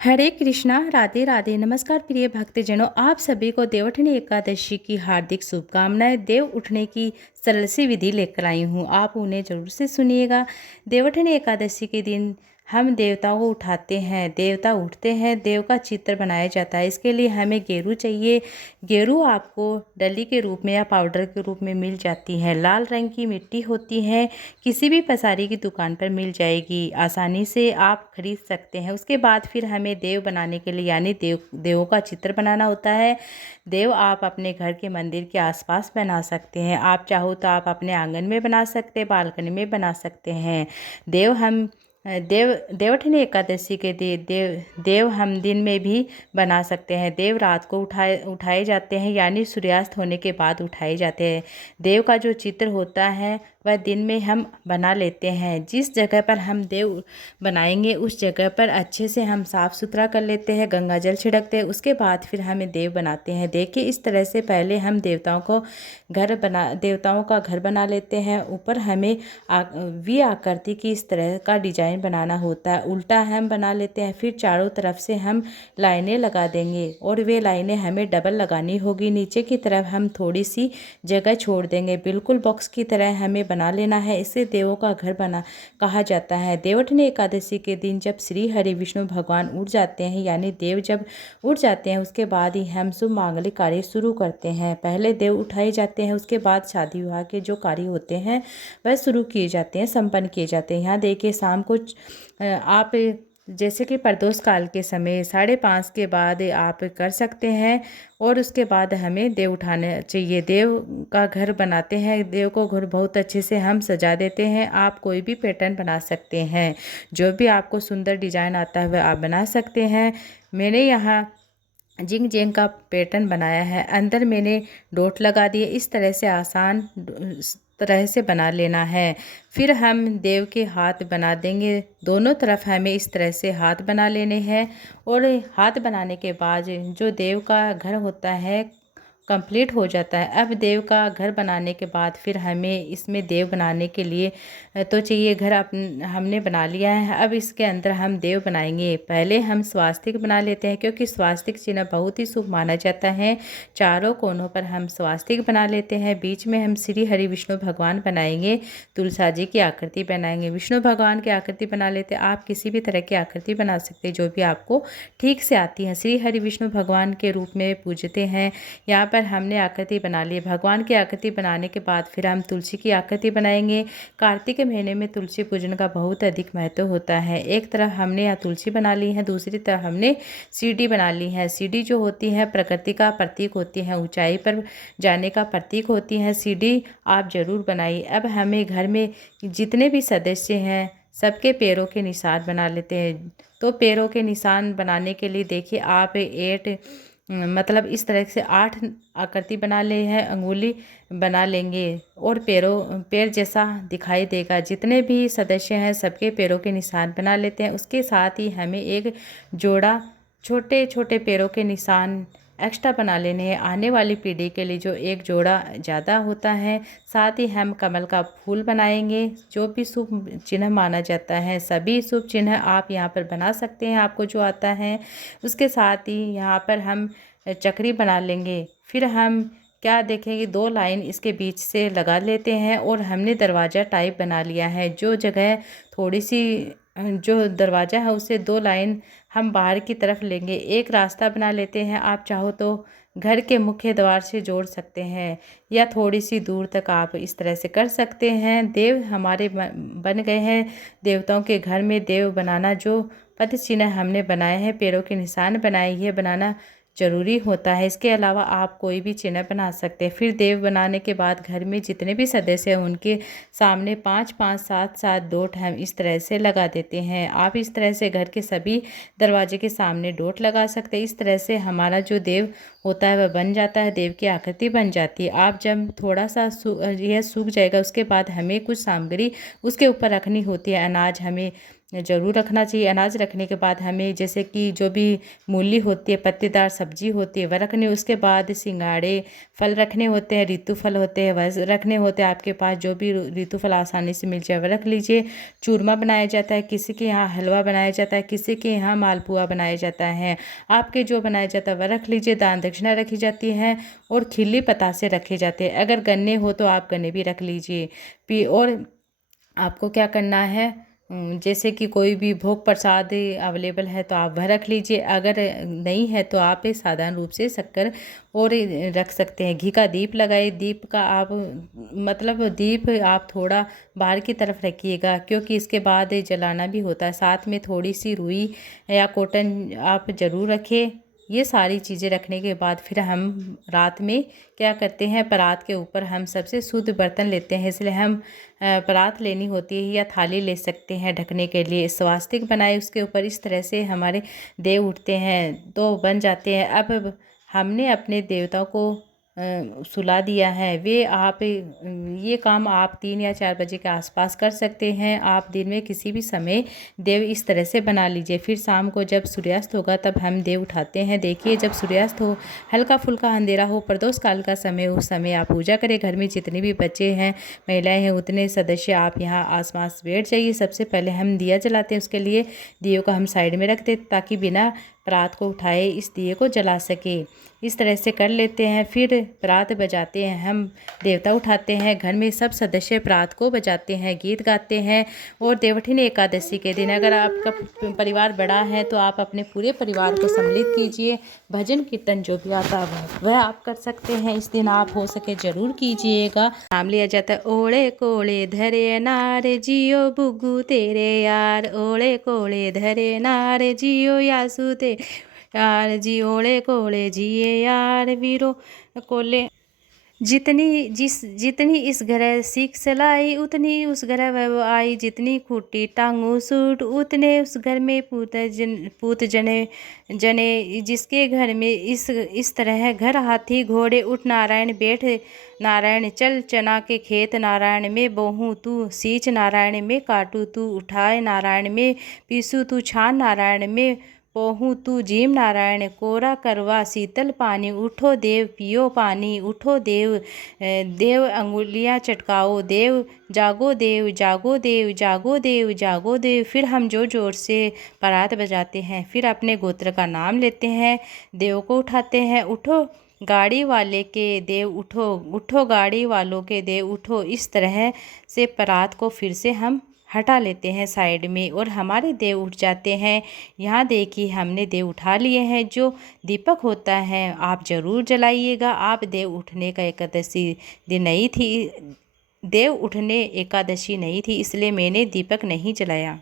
हरे कृष्णा, राधे राधे। नमस्कार प्रिय भक्तजनों, आप सभी को देवउठनी एकादशी की हार्दिक शुभकामनाएं। देव उठने की सरल सी विधि लेकर आई हूँ, आप उन्हें जरूर से सुनिएगा। देवउठनी एकादशी के दिन हम देवताओं को उठाते हैं, देवता उठते हैं, देव का चित्र बनाया जाता है। इसके लिए हमें गेरू चाहिए। गेरू आपको डली के रूप में या पाउडर के रूप में मिल जाती है। लाल रंग की मिट्टी होती है, किसी भी पसारी की दुकान पर मिल जाएगी, आसानी से आप खरीद सकते हैं। उसके बाद फिर हमें देव बनाने के लिए यानी देवों का चित्र बनाना होता है। देव आप अपने घर के मंदिर के आसपास बना सकते हैं। आप चाहो तो आप अपने आंगन में बना सकते हैं, बालकनी में बना सकते हैं। देव हम देवउठनी एकादशी के देव हम दिन में भी बना सकते हैं। देव रात को उठाए जाते हैं, यानी सूर्यास्त होने के बाद उठाए जाते हैं। देव का जो चित्र होता है वह दिन में हम बना लेते हैं। जिस जगह पर हम देव बनाएंगे उस जगह पर अच्छे से हम साफ़ सुथरा कर लेते हैं, गंगा जल छिड़कते हैं। उसके बाद फिर हमें देव बनाते हैं। देखिए, इस तरह से पहले हम देवताओं का घर बना लेते हैं। ऊपर हमें वी आकृति की इस तरह का डिजाइन बनाना होता है। उल्टा हम बना लेते हैं। फिर चारों तरफ से हम लाइनें लगा देंगे और वे लाइनें हमें डबल लगानी होगी। नीचे की तरफ हम थोड़ी सी जगह छोड़ देंगे। बिल्कुल बॉक्स की तरह हमें बना लेना है। इसे देवों का घर बना कहा जाता है। देवउठनी एकादशी के दिन जब श्री हरि विष्णु भगवान उठ जाते हैं, यानी देव जब उठ जाते हैं, उसके बाद ही हम शुभ मांगलिक कार्य शुरू करते हैं। पहले देव उठाए जाते हैं, उसके बाद शादी विवाह के जो कार्य होते हैं वह शुरू किए जाते हैं, संपन्न किए जाते हैं। यहाँ देखिए, शाम को आप जैसे कि प्रदोष काल के समय 5:30 के बाद आप कर सकते हैं। और उसके बाद हमें देव उठाना चाहिए। देव का घर बनाते हैं, देव को घर बहुत अच्छे से हम सजा देते हैं। आप कोई भी पैटर्न बना सकते हैं, जो भी आपको सुंदर डिजाइन आता है वह आप बना सकते हैं। मैंने यहाँ जिंग जेंग का पैटर्न बनाया है। अंदर मैंने डॉट लगा दिए। इस तरह से आसान तरह से बना लेना है। फिर हम देव के हाथ बना देंगे। दोनों तरफ हमें इस तरह से हाथ बना लेने हैं। और हाथ बनाने के बाद जो देव का घर होता है कंप्लीट हो जाता है। अब देव का घर बनाने के बाद फिर हमें इसमें देव बनाने के लिए तो चाहिए घर हमने बना लिया है। अब इसके अंदर हम देव बनाएंगे। पहले हम स्वास्तिक बना लेते हैं, क्योंकि स्वास्तिक चिन्ह बहुत ही शुभ माना जाता है। चारों कोनों पर हम स्वास्तिक बना लेते हैं। बीच में हम श्री हरि विष्णु भगवान बनाएंगे, तुलसा जी की आकृति बनाएंगे, विष्णु भगवान की आकृति बना लेते हैं। आप किसी भी तरह की आकृति बना सकते हैं जो भी आपको ठीक से आती है। श्री हरि विष्णु भगवान के रूप में पूजते हैं। यहाँ पर हमने आकृति बना ली। भगवान की आकृति बनाने के बाद फिर हम तुलसी की आकृति बनाएंगे। कार्तिक के महीने में तुलसी पूजन का बहुत अधिक महत्व होता है। एक तरफ हमने यहाँ तुलसी बना ली है, दूसरी तरफ हमने सीढ़ी बना ली है। सीढ़ी जो होती है प्रकृति का प्रतीक होती है, ऊंचाई पर जाने का प्रतीक होती है। सीढ़ी आप जरूर बनाइए। अब हमें घर में जितने भी सदस्य हैं सबके पैरों के निशान बना लेते हैं। तो पैरों के निशान बनाने के लिए देखिए, आप 8 मतलब इस तरह से 8 आकृति बना ले हैं, अंगुली बना लेंगे और पैर जैसा दिखाई देगा। जितने भी सदस्य हैं सबके पैरों के निशान बना लेते हैं। उसके साथ ही हमें एक जोड़ा छोटे छोटे पैरों के निशान एक्स्ट्रा बना लेने हैं, आने वाली पीढ़ी के लिए जो एक जोड़ा ज़्यादा होता है। साथ ही हम कमल का फूल बनाएंगे, जो भी शुभ चिन्ह माना जाता है। सभी शुभ चिन्ह आप यहाँ पर बना सकते हैं, आपको जो आता है। उसके साथ ही यहाँ पर हम चक्री बना लेंगे। फिर हम क्या देखेंगे, 2 लाइन इसके बीच से लगा लेते हैं और हमने दरवाज़ा टाइप बना लिया है। जो जगह थोड़ी सी जो दरवाज़ा है उससे 2 लाइन हम बाहर की तरफ लेंगे। एक रास्ता बना लेते हैं। आप चाहो तो घर के मुख्य द्वार से जोड़ सकते हैं या थोड़ी सी दूर तक आप इस तरह से कर सकते हैं। देव हमारे बन गए हैं। देवताओं के घर में देव बनाना, जो पद चिन्ह हमने बनाए हैं, पैरों के निशान बनाए, ये बनाना जरूरी होता है। इसके अलावा आप कोई भी चिन्ह बना सकते हैं। फिर देव बनाने के बाद घर में जितने भी सदस्य हैं उनके सामने 5-5, 7-7 डॉट हम इस तरह से लगा देते हैं। आप इस तरह से घर के सभी दरवाजे के सामने डॉट लगा सकते हैं। इस तरह से हमारा जो देव होता है वह बन जाता है, देव की आकृति बन जाती है। आप जब थोड़ा सा यह सूख जाएगा, उसके बाद हमें कुछ सामग्री उसके ऊपर रखनी होती है। अनाज हमें ज़रूर रखना चाहिए। अनाज रखने के बाद हमें जैसे कि जो भी मूली होती है, पत्तेदार सब्जी होती है, वह रखनी। उसके बाद सिंघाड़े फल रखने होते हैं, ऋतु फल होते हैं वह रखने होते हैं। आपके पास जो भी ऋतु फल आसानी से मिल जाए वह रख लीजिए। चूरमा बनाया जाता है, किसी के यहाँ हलवा बनाया जाता है, किसी के यहाँ मालपुआ बनाया जाता है। आपके जो बनाया जाता है वह रख लीजिए। दान दक्षिणा रखी जाती है और खिल्ली पतासे रखे जाते हैं। अगर गन्ने हो तो आप गन्ने भी रख लीजिए। और आपको क्या करना है, जैसे कि कोई भी भोग प्रसाद अवेलेबल है तो आप वह रख लीजिए। अगर नहीं है तो आप साधारण रूप से शक्कर और रख सकते हैं। घी का दीप लगाइए। दीप का आप मतलब दीप आप थोड़ा बाहर की तरफ रखिएगा, क्योंकि इसके बाद जलाना भी होता है। साथ में थोड़ी सी रुई या कॉटन आप ज़रूर रखें। ये सारी चीज़ें रखने के बाद फिर हम रात में क्या करते हैं, परात के ऊपर हम सबसे शुद्ध बर्तन लेते हैं। इसलिए हम परात लेनी होती है या थाली ले सकते हैं ढकने के लिए। स्वास्तिक बनाए उसके ऊपर, इस तरह से हमारे देव उठते हैं तो बन जाते हैं। अब हमने अपने देवताओं को सुला दिया है। वे आप ये काम आप 3 या 4 बजे के आसपास कर सकते हैं। आप दिन में किसी भी समय देव इस तरह से बना लीजिए। फिर शाम को जब सूर्यास्त होगा तब हम देव उठाते हैं। देखिए, जब सूर्यास्त हो, हल्का फुल्का अंधेरा हो, प्रदोष काल का समय, उस समय आप पूजा करें। घर में जितने भी बच्चे हैं, महिलाएं हैं, उतने सदस्य आप यहाँ आसपास बैठ जाइए। सबसे पहले हम दिया जलाते हैं। उसके लिए दियों को हम साइड में रखते ताकि बिना परात को उठाए इस दिए को जला सके। इस तरह से कर लेते हैं। फिर परात बजाते हैं, हम देवता उठाते हैं। घर में सब सदस्य परात को बजाते हैं, गीत गाते हैं। और देवउठनी एकादशी के दिन अगर आपका परिवार बड़ा है तो आप अपने पूरे परिवार को सम्मिलित कीजिए। भजन कीर्तन जो भी आता है वह आप कर सकते हैं। इस दिन आप हो सके ज़रूर कीजिएगा। नाम लिया जाता है, ओले कोले धरे नार जियो बुग्गू तेरे यार, ओले कोले धरे नार जियो यासु ते यार जी, ओले कोले जिए यार वीरो कोले। जितनी इस घर सीख सलाई, उतनी उस घर वह आई। जितनी खूटी टांगू सूट, उतने उस घर में पूत जने। जिसके घर में इस तरह घर हाथी घोड़े उठ, नारायण बैठ नारायण चल चना के खेत, नारायण में बोहूँ तू सींच, नारायण में काटू तू उठाए, नारायण में पीसू तू छान, नारायण में पोहूँ तू जीम, नारायण कोरा करवा शीतल पानी। उठो देव पियो पानी, उठो देव देव अंगुलियाँ चटकाओ, देव जागो देव जागो देव जागो देव जागो देव। फिर हम जोर जोर से परात बजाते हैं। फिर अपने गोत्र का नाम लेते हैं, देव को उठाते हैं। उठो गाड़ी वाले के देव उठो, उठो गाड़ी वालों के देव उठो। इस तरह से परात को फिर से हम हटा लेते हैं साइड में और हमारे देव उठ जाते हैं। यहाँ देखिए, हमने देव उठा लिए हैं। जो दीपक होता है आप ज़रूर जलाइएगा। आप देव उठने का एकादशी दिन नहीं थी, देव उठने एकादशी नहीं थी, इसलिए मैंने दीपक नहीं जलाया।